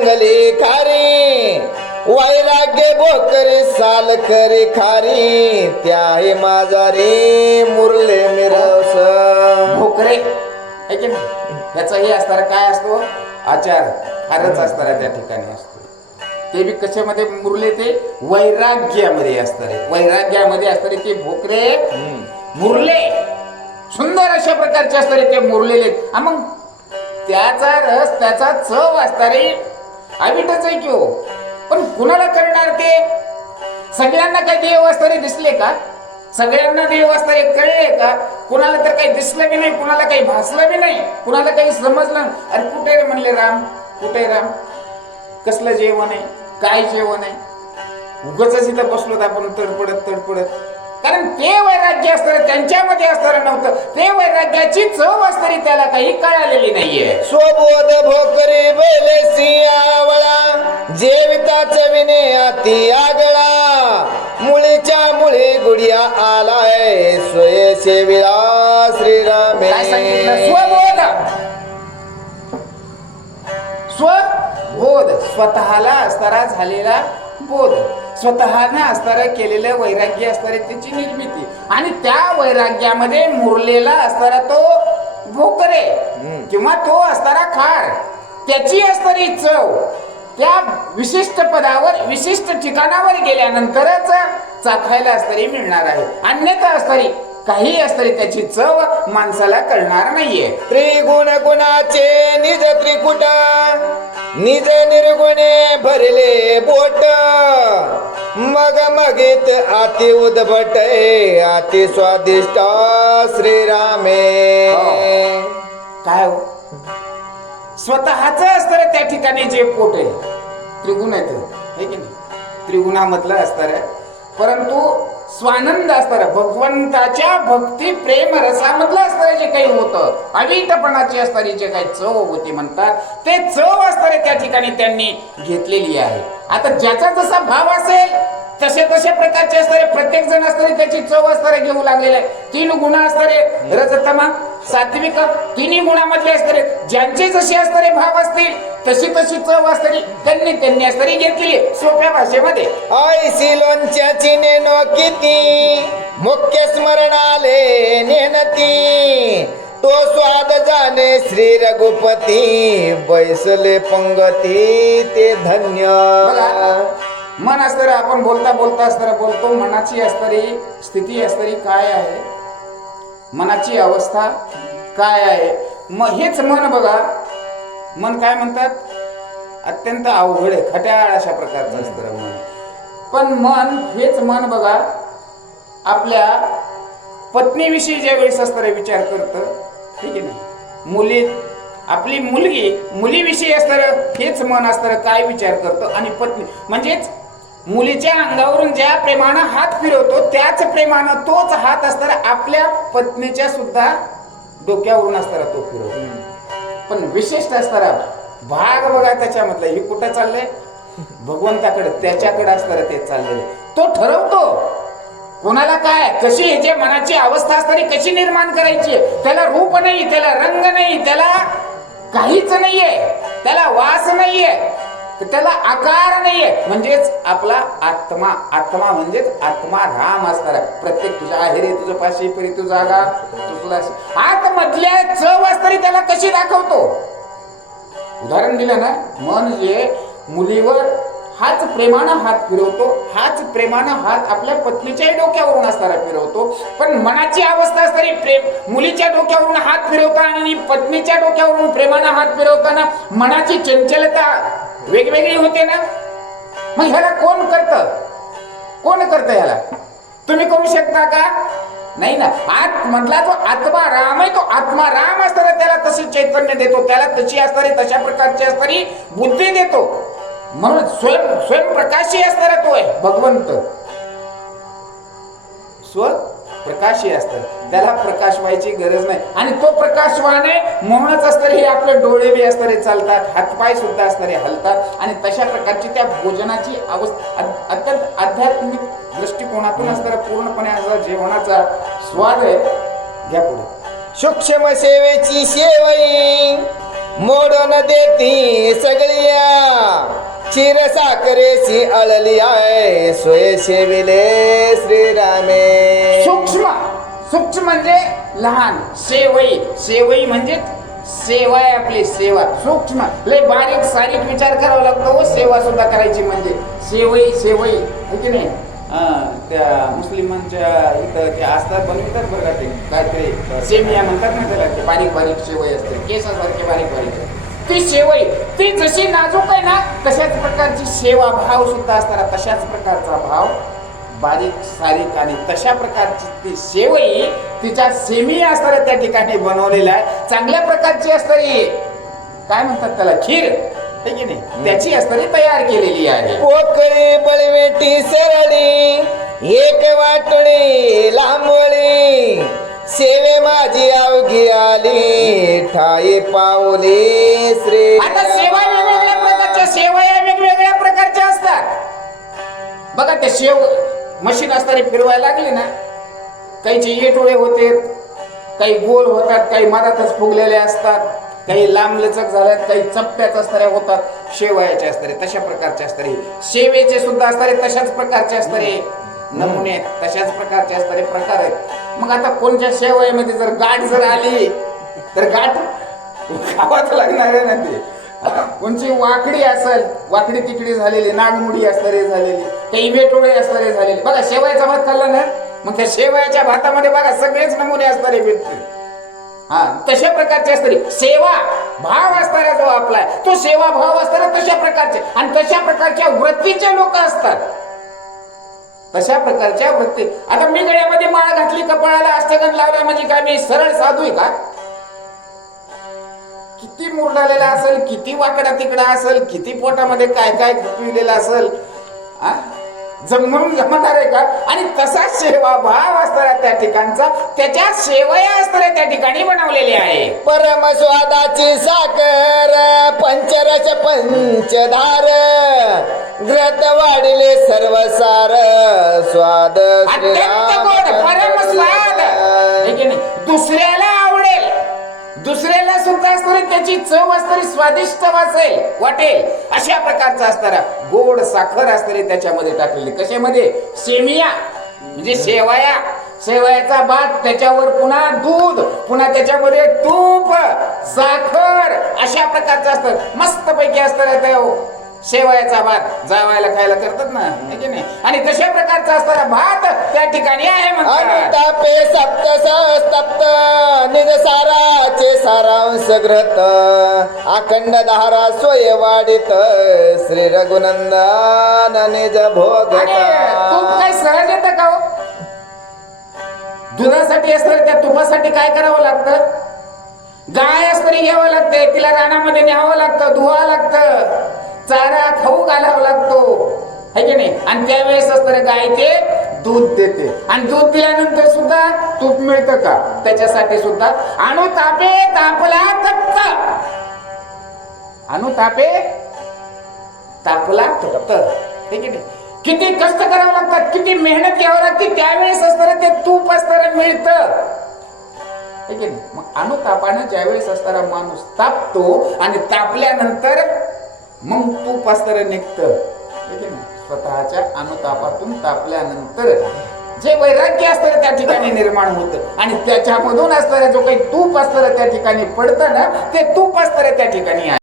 जंगली खारी वैराग्य भोकरी साल करी खारी त्याही माझा रे मुरले मिरवस. भोकरे ऐके ना, याचा हे असणार काय असतो, आचार खारच असणार त्या ठिकाणी असतो. ते बी कशामध्ये मुरले, ते वैराग्यामध्ये असणारे, वैराग्यामध्ये असणारे ते भोकरे मुरले, सुंदर अशा प्रकारचे असणारे ते मुरलेले. मग त्याचा रस त्याचा चव असणारे अविटच आहे की हो. पण कुणाला करणार ते? सगळ्यांना काही देव असणारे दिसले का? सगळ्यांना देव असणारे कळले का? कुणाला तर काही दिसलं बी नाही, कुणाला काही भासलं बी नाही, कुणाला काही समजलं. अरे कुठे रे म्हणले राम, कुठे राम, कसलं जेवण आहे, काय जेवण आहे? उगाच इथं बसलो आपण तडपडत तडपडत. कारण ते वैराग्य असणार त्यांच्यामध्ये असणार नव्हतं, ते वैराग्याची चव असणारी त्याला काही कळालेली नाहीये. स्वबोध भोकरी बैले सिंहावळा जेविता चविने अति आगळा मुळीच्या मुळी गुडिया आलाय स्वय सेविला श्रीरामे. काय सांगितलं? स्वबोध, स्वबोध, स्वतःला असणारा झालेला बोध, स्वतःने असणारा केलेलं वैराग्य असणारे त्याची निर्मिती, आणि त्या वैराग्यामध्ये मुरलेला असणारा तो भोकरे किंवा तो असणारा खार, त्याची असणारी चव त्या विशिष्ट पदावर विशिष्ट ठिकाणावर गेल्यानंतरच चाखायला असणारी मिळणार आहे. अन्यथा असणारी काही असणारी त्याची चव माणसाला कळणार नाहीये. त्रिगुण गुणाचे निज त्रिकुट निज निर्गुणे भरले बोट मग मगेत अति उदभट अति स्वादिष्ट श्रीरामे. काय हो, स्वतःच असतं त्या ठिकाणी जे पोट आहे, त्रिगुण आहे की नाही, त्रिगुणामधलं असतं, परंतु स्वानंद असणार भगवंताच्या भक्ती प्रेम रसामधलं असणारे जे काही होतं, अविटपणाची असणारी जे काही चव होती म्हणतात, ते चव असणारे त्या ठिकाणी त्यांनी घेतलेली आहे. आता ज्याचा जसा भाव असेल तसे तसे प्रकारचे असणारे प्रत्येक जण असणारे त्याची चव असणारे घेऊ लागलेले आहे. 3 गुण असणारे रजतमा सात्विक, 3 गुणामधले असणारे ज्यांचे जसे असणारे भाव असतील तशी तशी चव असणारी त्यांनी असणारी घेतली सोप्या भाषेमध्ये. ऐसी लोणच्याची नेनो किती मुख्य स्मरणाले नेनती तो स्वाद जाणे श्री रघुपती बैसले पंगती ते धन्य. मन असणारे आपण बोलता बोलता असणारे बोलतो, मनाची असणारी स्थिती असणारी काय आहे, मनाची अवस्था काय आहे, हेच मन बघा. मन काय म्हणतात, अत्यंत अवघड आहे, खट्याळ अशा प्रकारचं असतं मन. पण मन हेच मन बघा आपल्या पत्नीविषयी ज्या वेळेस असणारे विचार करतं, ठीक आहे ना, मुली आपली मुलीविषयी असणारं हेच मन असणारं काय विचार करतं. आणि पत्नी म्हणजेच मुलीच्या अंगावरून ज्या प्रेमानं हात फिरवतो त्याच प्रेमानं तोच हात असणारा आपल्या पत्नीच्या सुद्धा डोक्यावरून असणारा तो फिरवतो. पण विशिष्ट असणारा भाग बघा त्याच्यामधला, हे कुठं चाललंय, भगवंताकडे त्याच्याकडे असणारं ते चाललेलं. तो ठरवतो कोणाला काय कशी ह्याच्या मनाची अवस्था असणारी कशी निर्माण करायची. त्याला रूप नाही, त्याला रंग नाही, त्याला काहीच नाहीये, त्याला वास नाहीये, त्याला आकार नाहीये. म्हणजेच आपला आत्मा, आत्मा म्हणजेच आत्मा राम असणारा. प्रत्येक तुझ्या आहेरे तुझं पाशी परी तू जागा चुकला आतमधल्या चव असणारी त्याला कशी दाखवतो. उदाहरण दिलं ना, मन जे मुलीवर हाच प्रेमानं हात फिरवतो, हाच प्रेमानं हात आपल्या पत्नीच्याही डोक्यावरून असणारा फिरवतो. पण मनाची अवस्था असणारी प्रेम मुलीच्या डोक्यावरून हात फिरवताना आणि पत्नीच्या डोक्यावरून प्रेमानं हात फिरवताना मनाची चंचलता वेगवेगळी होते ना. मग ह्याला कोण करतं ह्याला? तुम्ही करू शकता का? नाही ना. म्हटला तो आत्मा राम आहे, तो आत्मा राम असताना त्याला तसे चैतन्य देतो, त्याला तशी असणारी तशा प्रकारची असणारी बुद्धी देतो. म्हणून स्वयंप्रकाशी असणारा तो आहे भगवंत, स्वप्रकाशी असतात, त्याला प्रकाश व्हायची गरज नाही. आणि तो प्रकाशवान आहे म्हणूनच असणारे हे आपले डोळे बी असणारे चालतात, हातपाय सुद्धा असणारे हलतात. आणि तशा प्रकारची त्या भोजनाची अवस्था अत्यंत आध्यात्मिक दृष्टिकोनातून असणारा पूर्णपणे असा जेवणाचा स्वाद आहे. घ्या पुढे. सूक्ष्म सेवेची सेवई मोडून देती सगळ्या चिर साखरेची अळली आहे सोय सेविले श्रीरामे. सूक्ष्म सूक्ष्म म्हणजे लहान. सेवई सेवई म्हणजे सेवा आहे आपली सेवा. सूक्ष्म लय बारीक सारीक विचार करावा लागतो हो, सेवा सुद्धा करायची म्हणजे. सेवई सेवई है की नाही. त्या मुस्लिमांच्या इथं ते असतात बनवतात बरं का, ते काहीतरी सेमिया म्हणतात ना त्याला, ते बारीक बारीक सेवई असते केसासारखे बारीक बारीक. ती सेवई ती जशी नाजूक आहे ना तशाच प्रकारची सेवा भाव सुद्धा असतात. तशाच प्रकारचा भाव बारीक सारीक आणि तशा प्रकारची ती सेवई तिच्या सेमी असणाऱ्या त्या ठिकाणी बनवलेला आहे. चांगल्या प्रकारची असणारी काय म्हणतात त्याला खीर है की नाही त्याची असणारी तयार केलेली आहे. पोकळी बळवेटी सरळी एक वाटणी लांबळी सेवे माझी अवघी आली ठाई पावली श्री. आता सेवा वेगवेगळ्या प्रकारच्या सेवा या वेगवेगळ्या प्रकारच्या असतात बघा. त्या शेव मशीन असणारी फिरवायला लागली ना, काहीचे येटोळे होते, काही गोल होतात, काही मधातच फुगलेले असतात, काही लांबलचक झाल्यात, काही चपट्याच असणाऱ्या होतात. शेवयाचे असणारे तशा प्रकारचे असणारे, शेवेचे सुद्धा असणारे तशाच प्रकारचे असणारे नमुने आहेत, तशाच प्रकारचे असणारे प्रकार आहेत. मग आता कोणत्या शेवयामध्ये जर गाठ जर आली तर गाठ खावाच लागणार आहे ना. ते कोणची वाकडी असेल, वाकडी तिकडी झालेली, नागमुडी असणारी झालेली, काही वेटोळे असणारे झालेले. बघा शेवयाचा भात खाल्ला ना, मग त्या शेवयाच्या भातामध्ये बघा सगळेच नमुने असणारे भेटतील. हा तशा प्रकारचे असणारी सेवा भाव असणारा जो आपला तो सेवा भाव असणारा तशा प्रकारचे आणि तशा प्रकारच्या वृत्तीचे लोक असतात. तशा प्रकारच्या वृत्ती. आता मी गळ्यामध्ये माळ घातली, कपाळाला अष्टगंध लावला म्हणजे काय मी सरळ साधू आहे का? किती मुरडालेला असेल, किती वाकडा तिकडा असेल, किती पोटामध्ये काय काय पिलेलं असेल, म्हणून जमणार आहे का? आणि तसा सेवा भाव असणारा त्या ठिकाणचा त्याच्या सेवया असणाऱ्या त्या ठिकाणी बनवलेले आहे. परम स्वादाची साखर पंचरस पंचधार घृत वाढिले सर्वसार स्वाद अत्यंत गोड परम स्वाद है की नाही. दुसऱ्याला आवडेल, दुसऱ्याला सुद्धा असणारी त्याची चव असणारी स्वादिष्ट वाटेल अशा प्रकारचा असणारा गोड साखर असणारी त्याच्यामध्ये टाकलेली. कशामध्ये? सेमिया म्हणजे शेवया, शेवयाचा भात, त्याच्यावर पुन्हा दूध, पुन्हा त्याच्यामध्ये तूप, साखर अशा प्रकारचं असतं. मस्त पैकी असतं शेवयाचा भात जावायला खायला करतात ना है की नाही. आणि तशा प्रकारचा असणारा भात त्या ठिकाणी आहे म्हणतात. तापे सप्त सप्त निज साराचे सारांश घृत अखंड धारा सोय वाढित श्री रघुनंदन निज भोग. तूप काय सहज येतं का हो? दुधासाठी असतं त्या तुपासाठी काय करावं लागतं? गाय असतरी घ्यावं लागते, तिला रानामध्ये न्यावं लागतं, धुवावं लागतं, चारा खाऊ घालावा लागतो है की नाही. आणि त्यावेळेस असतं गाय ते दूध देते आणि दूध दिल्यानंतर सुद्धा तूप मिळतं का? त्याच्यासाठी सुद्धा अणु तापे तापला तप्त, अणु तापे तापला तप्त है की नाही. किती कष्ट करावं लागतात, किती मेहनत घ्यावं लागते, त्यावेळेस असतं ते तूप असतं मिळतं. मग अनुतापानं ज्यावेळेस असणारा माणूस तापतो आणि तापल्यानंतर मग तूप असणारं निघतं. स्वतःच्या अनुतापातून तापल्यानंतर जे वैराग्य असतं त्या ठिकाणी निर्माण होतं आणि त्याच्यामधून असणारा जो काही तूप असतं त्या ठिकाणी पडतं ना, ते तूप असतं त्या ठिकाणी आहे.